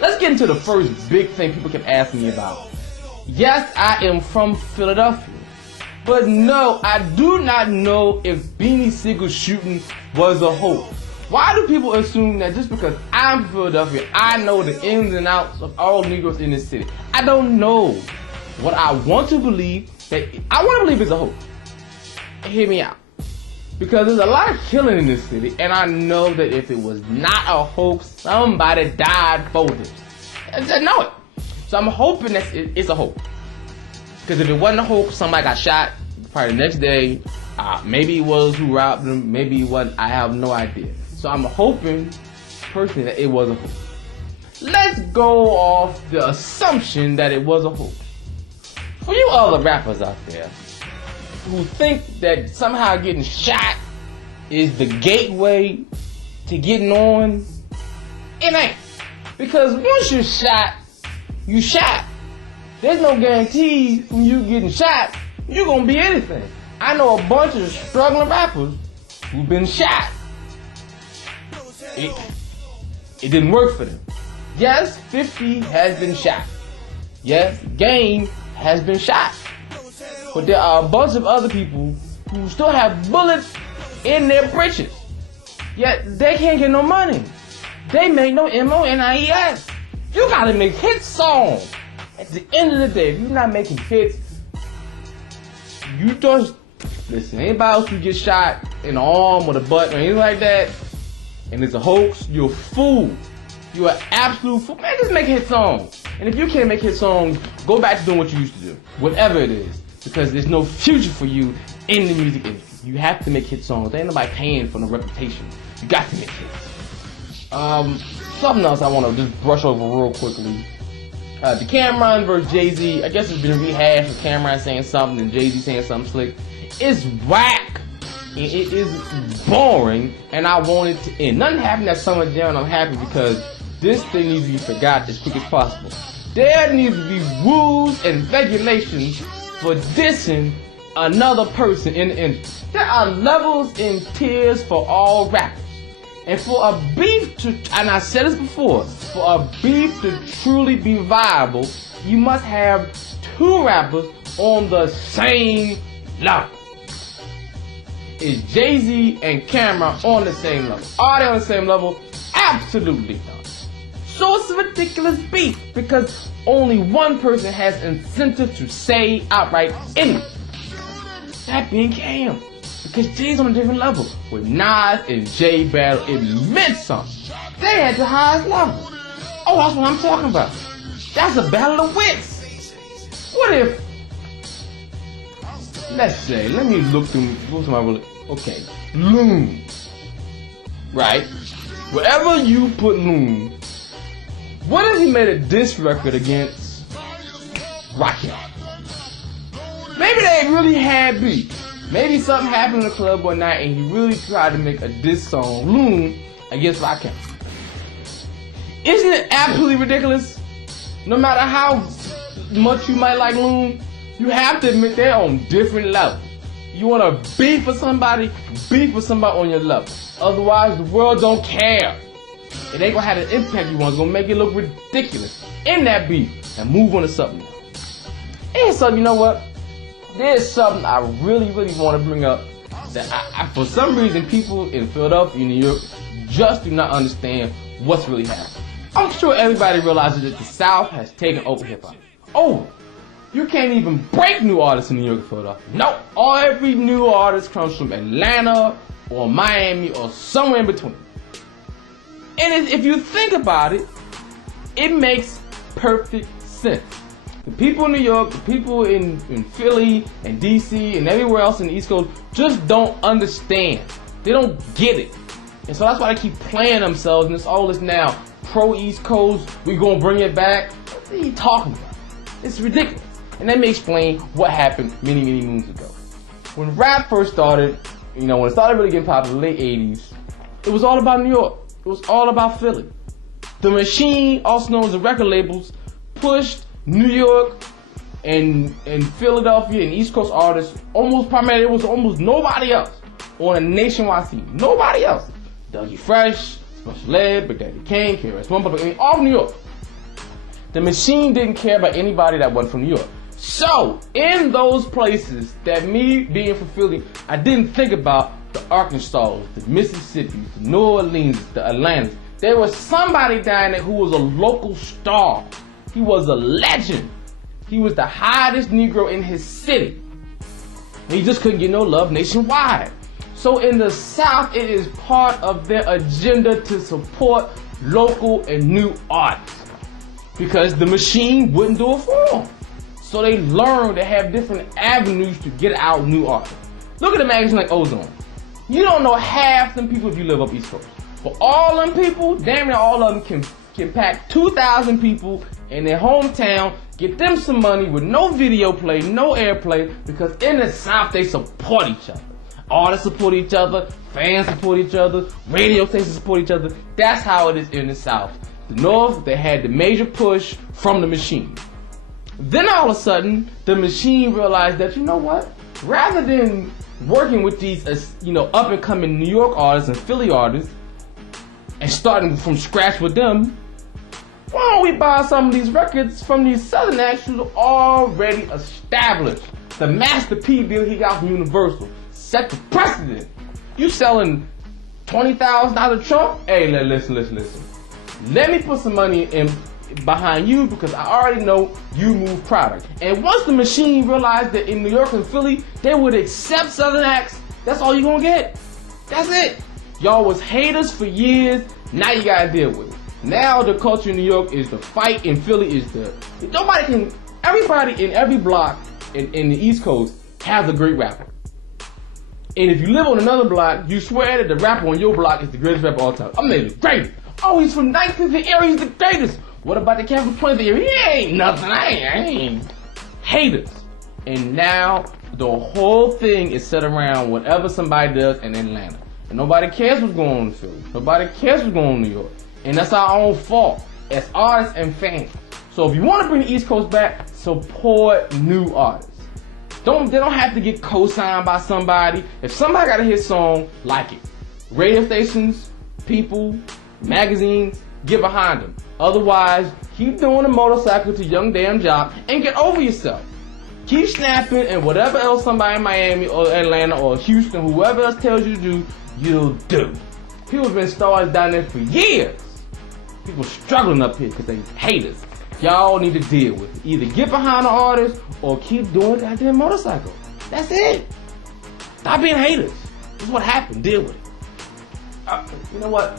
let's get into the first big thing people kept asking me about. Yes, I am from Philadelphia. But no, I do not know if Beanie Sigel's shooting was a hoax. Why do people assume that just because I'm from Philadelphia, I know the ins and outs of all Negroes in this city? I don't know. What I want to believe, I want to believe it's a hoax. Hear me out. Because there's a lot of killing in this city, and I know that if it was not a hoax, somebody died for it. I just know it. So I'm hoping that it's a hoax. Because if it wasn't a hoax, somebody got shot probably the next day. Maybe it was who robbed them, maybe it wasn't, I have no idea. So I'm hoping, personally, that it was a hoax. Let's go off the assumption that it was a hoax. For you other rappers out there who think that somehow getting shot is the gateway to getting on, it ain't. Because once you're shot, you shot. There's no guarantee from you getting shot, you're gonna be anything. I know a bunch of struggling rappers who've been shot. It didn't work for them. Yes, 50 has been shot. Yes, Game has been shot. But there are a bunch of other people who still have bullets in their britches. Yet they can't get no money. They make no MONIES. You gotta make hit songs. At the end of the day, if you're not making hits, you just listen. Anybody else who gets shot in the arm or the butt or anything like that, and it's a hoax, you're a fool. You're an absolute fool. Man, just make hit songs. And if you can't make hit songs, go back to doing what you used to do. Whatever it is. Because there's no future for you in the music industry. You have to make hit songs. There ain't nobody paying for no reputation. You got to make hits. Something else I want to just brush over real quickly. The Cameron versus Jay-Z, I guess it's been rehashed with Cameron saying something and Jay-Z saying something slick. It's whack. It is boring, and I want it to end. Nothing happened at Summer Jam, and I'm happy because this thing needs to be forgotten as quick as possible. There needs to be rules and regulations for dissing another person in the industry. There are levels and tiers for all rappers. And for a beef to, and I said this before, for a beef to truly be viable, you must have two rappers on the same level. Is Jay-Z and Cameron on the same level? Are they on the same level? Absolutely not. So it's a ridiculous beef because only one person has incentive to say outright anything. That being Cam. Because Jay's on a different level. With Nas and Jay battle, it meant something. They at the highest level. Oh, that's what I'm talking about. That's a battle of wits. What if, let's say, let me look through my, okay, Loon. Right? Wherever you put Loon, what if he made a diss record against Rocket? Maybe they really had beef. Maybe something happened in the club one night and he really tried to make a diss song, Loon, against Rocket. Isn't it absolutely ridiculous? No matter how much you might like Loon, you have to admit they're on different levels. You want to beef with somebody on your level. Otherwise, the world don't care. It ain't gonna have the impact you want. It's gonna make it look ridiculous in that beef. And move on to something else. And something, you know what? There's something I really want to bring up that I for some reason people in Philadelphia, New York, just do not understand what's really happening. I'm sure everybody realizes that the South has taken over hip hop. Oh, you can't even break new artists in New York and Philadelphia. No, every new artist comes from Atlanta or Miami or somewhere in between. And if you think about it, it makes perfect sense. The people in New York, the people in Philly and DC and everywhere else in the East Coast just don't understand. They don't get it. And so that's why they keep playing themselves and it's all this now pro East Coast, we gonna bring it back. What are you talking about? It's ridiculous. And let me explain what happened many moons ago. When rap first started, when it started really getting popular in the late 80s, it was all about New York. It was all about Philly. The machine, also known as the record labels, pushed New York and Philadelphia and East Coast artists almost primarily. It was almost nobody else on a nationwide scene. Nobody else. Dougie Fresh, Special Ed, Big Daddy Kane, KRS-One, all New York. The machine didn't care about anybody that wasn't from New York. So, in those places that me being from Philly, I didn't think about the Arkansas, the Mississippi, the New Orleans, the Atlantis. There was somebody down there who was a local star. He was a legend. He was the hottest Negro in his city. He just couldn't get no love nationwide. So in the South, it is part of their agenda to support local and new artists. Because the machine wouldn't do it for them. So they learned to have different avenues to get out new artists. Look at a magazine like Ozone. You don't know half them people if you live up East Coast. But all them people, damn near all of them can pack 2,000 people in their hometown, get them some money with no video play, no airplay, because in the South they support each other. Artists support each other, fans support each other, radio stations support each other. That's how it is in the South. The North, they had the major push from the machine. Then all of a sudden, the machine realized that, you know what? Rather than working with these, up and coming New York artists and Philly artists, and starting from scratch with them, why don't we buy some of these records from these Southern acts who are already established? The Master P deal he got from Universal set the precedent. You selling $20,000 trunk? Hey, listen. Let me put some money in behind you because I already know you move product. And once the machine realized that in New York and Philly, they would accept Southern acts, that's all you're gonna get. That's it. Y'all was haters for years, now you gotta deal with it. Now the culture in New York is the fight, in Philly is everybody in every block in the East Coast has a great rapper. And if you live on another block, you swear that the rapper on your block is the greatest rapper of all time. I'm the greatest. Oh, he's from 19th area, he's the greatest. What about the cat from 20th area? He ain't nothing, I ain't. Haters. And now the whole thing is set around whatever somebody does in Atlanta. And nobody cares what's going on in Philly. Nobody cares what's going on in New York. And that's our own fault as artists and fans. So if you want to bring the East Coast back, support new artists. They don't have to get co-signed by somebody. If somebody got a hit song, like it. Radio stations, people, magazines, get behind them. Otherwise, keep doing the motorcycle to young damn job and get over yourself. Keep snapping and whatever else somebody in Miami or Atlanta or Houston, whoever else tells you to do, you'll do. People have been stars down there for years. People struggling up here because they haters. Y'all need to deal with it. Either get behind the artist or keep doing goddamn motorcycle. That's it. Stop being haters. This is what happened. Deal with it. You know what?